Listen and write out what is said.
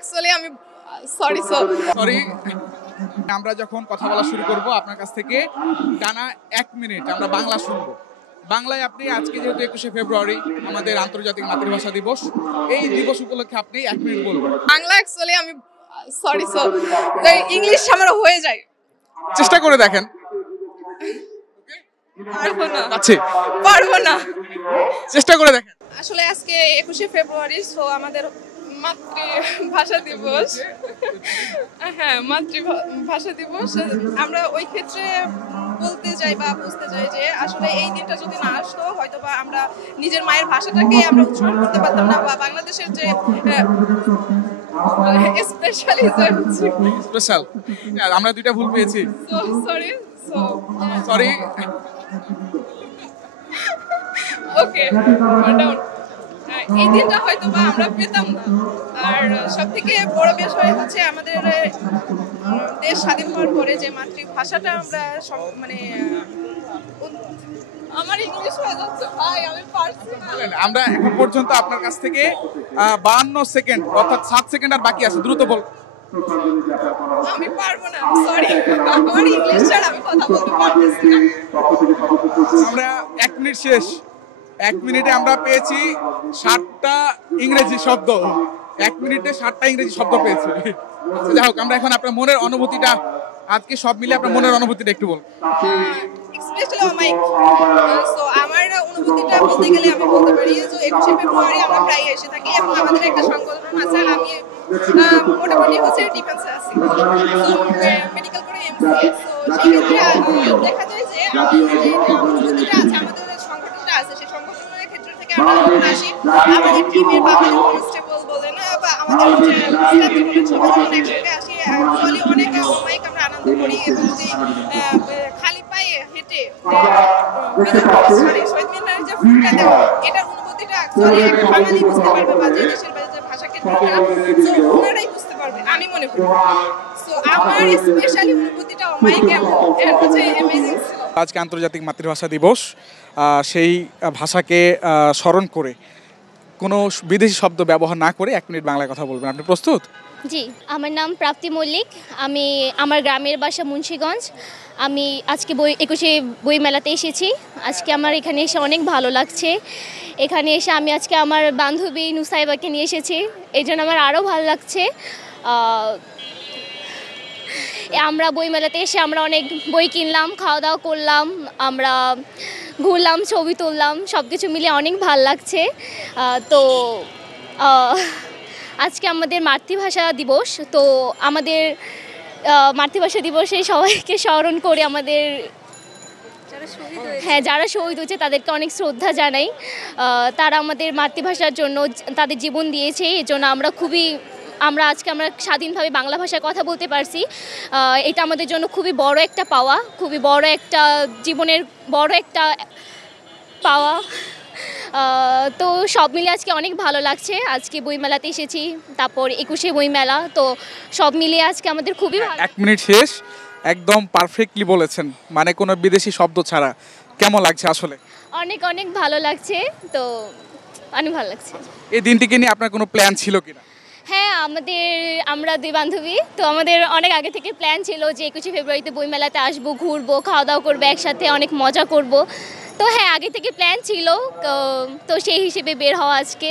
Actually আমি sorry sorry, আমরা যখন কথা বলা শুরু করব আপনার কাছ থেকে টানা 1 মিনিট আমরা বাংলা শুনবো। বাংলায় আপনি আজকে যেহেতু 21শে ফেব্রুয়ারি আমাদের আন্তর্জাতিক মাতৃভাষা দিবস, এই দিবস উপলক্ষে আপনি 1 মিনিট বলবেন। বাংলা অ্যাকচুয়ালি আমি সরি ইংলিশ আমার হয়ে যায়। চেষ্টা করে দেখেন। পারবো না চেষ্টা করে দেখেন। আসলে আজকে 21শে ফেব্রুয়ারি, সো আমাদের মাতৃভাষা দিবস। হ্যাঁ, মাতৃভাষা দিবস। আমরা ওই ক্ষেত্রে বলতে চাই বা বুঝতে চাই যে আসলে এই দিনটা যদি না আসতো হয়তো বা আমরা নিজের মায়ের ভাষাটাকে আমরা উচ্চারণ করতে পারতাম না, বা বাংলাদেশের যে স্পেশাল আমরা দুইটা ভুল পেয়েছি। সরি ওকে, এই দিনটা হয়তো বা আমরা পেতাম না। আর সব থেকে বড় বিষয় হচ্ছে আমাদের দেশ স্বাধীন হওয়ার পরে যে মাতৃভাষাটা আমরা মানে আমার ইংলিশ হয়ে যাচ্ছে ভাই, আমি পারছি না। আমরা এখন পর্যন্ত আপনার কাছ থেকে 52 সেকেন্ড অর্থাৎ 7 সেকেন্ড আর বাকি আছে, দ্রুত বল। আমি পারবো না, সরি, আমার ইংলিশ ছাড়া আমি কথা বলতে পারতেছি না। আমরা 1 মিনিট শেষ। 1 মিনিটে আমরা পেয়েছি 60টা ইংরেজি শব্দ। 1 মিনিটে 60টা ইংরেজি শব্দ পেয়েছি। আচ্ছা, যাই হোক, আমরা এখন আপনার মনের অনুভূতিটা আজকে সব মিলে আপনার মনের অনুভূতিটা একটু বল। স্পেশালি অমাইক, সো আমার অনুভূতিটা বলতে গেলে আমি বলতে পারি যে 21শে ফেব্রুয়ারি আমরা প্রায় এসে থাকি এবং আমাদের একটা সংগঠন আছে। আর আমি মোটামুটি হচ্ছে ডিফেন্সে আছি, মেডিকেল করে এমসিএ। সো সেই ক্ষেত্রে দেখা যায় যে আমাদের যে অনুভূতিটা আছে, আমাদের যে সংগঠনটা আছে, সেই সংগঠনের ক্ষেত্র থেকে আমরা যখন আসি আমাদের টিমের বা আমাদের কনস্টেবল বলেন বা আমাদের স্টাফ যখন সবাই যখন একসঙ্গে আসি অ্যাকচুয়ালি অনেক অমাইক আমরা আনন্দ করি। এবং যে খালি পায়ে হেঁটে শহীদ মিনারের যে ফুলটা দেওয়া, এটার অনুভূতিটা অ্যাকচুয়ালি একটা বাঙালি বুঝতে পারবে বা যে দেশের বাইরে যে ভাষা কেন্দ্রটা, সো ওনারাই বুঝতে পারবে আমি মনে করি। সো আমার স্পেশালি অনুভূতিটা অমাইক এবং হচ্ছে অ্যামেজিং ছিল। আজকে আন্তর্জাতিক মাতৃভাষা দিবস, সেই ভাষাকে স্মরণ করে কোনো বিদেশি শব্দ ব্যবহার না করে 1 মিনিট বাংলায় কথা বলবেন। আপনি প্রস্তুত? জি, আমার নাম প্রাপ্তি মল্লিক। আমার গ্রামের বাসা মুন্সিগঞ্জ। আমি আজকে 21শে বই মেলাতে এসেছি। আজকে আমার এখানে এসে অনেক ভালো লাগছে। এখানে এসে আমি আজকে আমার বান্ধবী নুসাইবাকে নিয়ে এসেছি, এই জন্য আমার আরও ভালো লাগছে। আমরা বই মেলাতে এসে আমরা অনেক বই কিনলাম, খাওয়া দাওয়া করলাম, আমরা ঘুরলাম, ছবি তুললাম, সব কিছু মিলে অনেক ভালো লাগছে। তো আজকে আমাদের মাতৃভাষা দিবস, তো আমাদের মাতৃভাষা দিবসে সবাইকে স্মরণ করে আমাদের যারা শহীদ হয়েছে তাদেরকে অনেক শ্রদ্ধা জানাই। তারা আমাদের মাতৃভাষার জন্য তাদের জীবন দিয়েছে, এজন্য আমরা আজকে স্বাধীনভাবে বাংলা ভাষায় কথা বলতে পারছি। এটা আমাদের জন্য খুবই বড় একটা পাওয়া, খুবই বড় একটা জীবনের বড় একটা পাওয়া। তো সব মিলে আজকে অনেক ভালো লাগছে। আজকে বইমেলাতে এসেছি, তারপর 21শে বইমেলা, তো সব মিলিয়ে আজকে আমাদের খুবই ভালো। 1 মিনিট শেষ, একদম পারফেক্টলি বলেছেন, মানে কোনো বিদেশি শব্দ ছাড়া। কেমন লাগছে আসলে? অনেক অনেক ভালো লাগছে, তো অনেক ভালো লাগছে। এই দিনটিকে নিয়ে আপনার কোনো প্ল্যান ছিল কিনা? হ্যাঁ, আমরা 2 বান্ধবী, তো আমাদের অনেক আগে থেকে প্ল্যান ছিল যে 21শে ফেব্রুয়ারিতে বইমেলাতে আসবো, ঘুরবো, খাওয়া দাওয়া করবো, একসাথে অনেক মজা করব। তো হ্যাঁ, আগে থেকে প্ল্যান ছিল, তো সেই হিসেবে বের হওয়া আজকে।